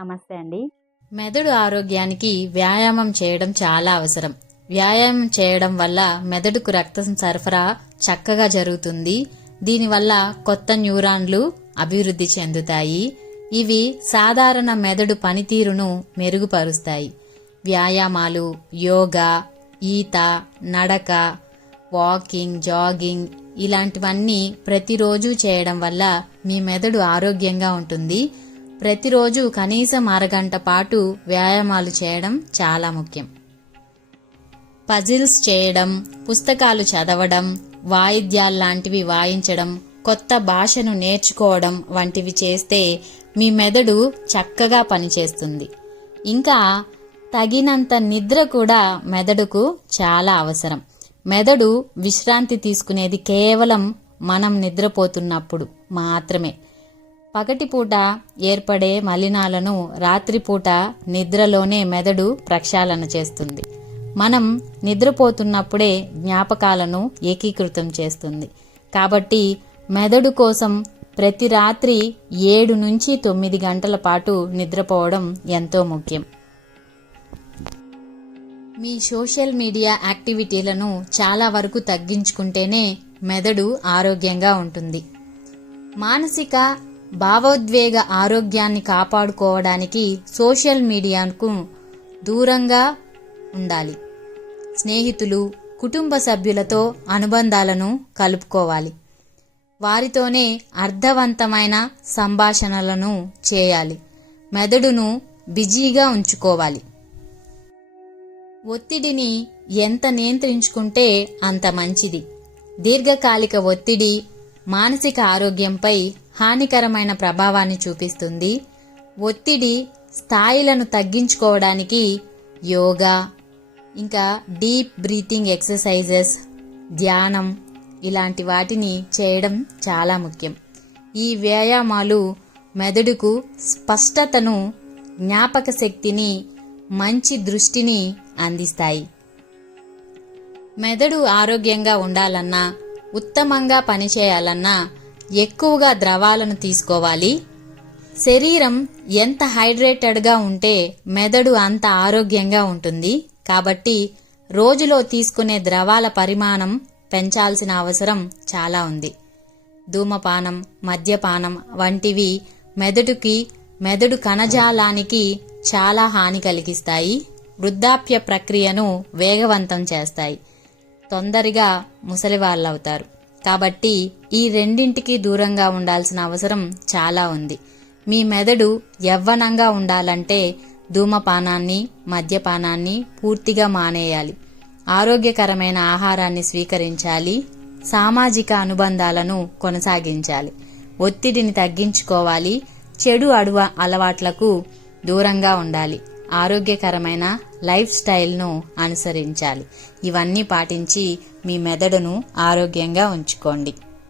నమస్తే అండి. మెదడు ఆరోగ్యానికి వ్యాయామం చేయడం చాలా అవసరం. వ్యాయామం చేయడం వల్ల మెదడుకు రక్తం సరఫరా చక్కగా జరుగుతుంది. దీనివల్ల కొత్త న్యూరాన్లు అభివృద్ధి చెందుతాయి. ఇవి సాధారణ మెదడు పనితీరును మెరుగుపరుస్తాయి. వ్యాయామాలు యోగా ఈత నడక వాకింగ్ జాగింగ్ ఇలాంటివన్నీ ప్రతిరోజు చేయడం వల్ల మీ మెదడు ఆరోగ్యంగా ఉంటుంది. ప్రతిరోజు కనీసం అరగంట పాటు వ్యాయామాలు చేయడం చాలా ముఖ్యం. పజిల్స్ చేయడం పుస్తకాలు చదవడం వాయిద్యాల్లాంటివి వాయించడం కొత్త భాషను నేర్చుకోవడం వంటివి చేస్తే మీ మెదడు చక్కగా పనిచేస్తుంది. ఇంకా తగినంత నిద్ర కూడా మెదడుకు చాలా అవసరం. మెదడు విశ్రాంతి తీసుకునేది కేవలం మనం నిద్రపోతున్నప్పుడు మాత్రమే. పగటిపూట ఏర్పడే మలినాలను రాత్రిపూట నిద్రలోనే మెదడు ప్రక్షాళన చేస్తుంది. మనం నిద్రపోతున్నప్పుడే జ్ఞాపకాలను ఏకీకృతం చేస్తుంది. కాబట్టి మెదడు కోసం ప్రతి రాత్రి ఏడు నుంచి తొమ్మిది గంటల పాటు నిద్రపోవడం ఎంతో ముఖ్యం. మీ సోషల్ మీడియా యాక్టివిటీలను చాలా వరకు తగ్గించుకుంటేనే మెదడు ఆరోగ్యంగా ఉంటుంది. మానసిక భావోద్వేగ ఆరోగ్యాన్ని కాపాడుకోవడానికి సోషల్ మీడియాకు దూరంగా ఉండాలి. స్నేహితులు కుటుంబ సభ్యులతో అనుబంధాలను కలుపుకోవాలి. వారితోనే అర్థవంతమైన సంభాషణలను చేయాలి. మెదడును బిజీగా ఉంచుకోవాలి. ఒత్తిడిని ఎంత నియంత్రించుకుంటే అంత మంచిది. దీర్ఘకాలిక ఒత్తిడి మానసిక ఆరోగ్యంపై హానికరమైన ప్రభావాన్ని చూపిస్తుంది. ఒత్తిడి స్థాయిలను తగ్గించుకోవడానికి యోగా ఇంకా డీప్ బ్రీతింగ్ ఎక్సర్సైజెస్ ధ్యానం ఇలాంటి వాటిని చేయడం చాలా ముఖ్యం. ఈ వ్యాయామాలు మెదడుకు స్పష్టతను జ్ఞాపక శక్తిని మంచి దృష్టిని అందిస్తాయి. మెదడు ఆరోగ్యంగా ఉండాలన్నా ఉత్తమంగా పనిచేయాలన్నా ఎక్కువగా ద్రవాలను తీసుకోవాలి. శరీరం ఎంత హైడ్రేటెడ్గా ఉంటే మెదడు అంత ఆరోగ్యంగా ఉంటుంది. కాబట్టి రోజులో తీసుకునే ద్రవాల పరిమాణం పెంచాల్సిన అవసరం చాలా ఉంది. ధూమపానం మద్యపానం వంటివి మెదడుకి మెదడు కణజాలానికి చాలా హాని కలిగిస్తాయి. వృద్ధాప్య ప్రక్రియను వేగవంతం చేస్తాయి. తొందరగా ముసలివాళ్ళవుతారు. కాబట్టి ఈ రెండింటికి దూరంగా ఉండాల్సిన అవసరం చాలా ఉంది. మీ మెదడు యవ్వనంగా ఉండాలంటే ధూమపానాన్ని మద్యపానాన్ని పూర్తిగా మానేయాలి. ఆరోగ్యకరమైన ఆహారాన్ని స్వీకరించాలి. సామాజిక అనుబంధాలను కొనసాగించాలి. ఒత్తిడిని తగ్గించుకోవాలి. చెడు అడువ అలవాట్లకు దూరంగా ఉండాలి. ఆరోగ్యకరమైన లైఫ్ స్టైల్ను అనుసరించాలి. ఇవన్నీ పాటించి మీ మెదడును ఆరోగ్యంగా ఉంచుకోండి.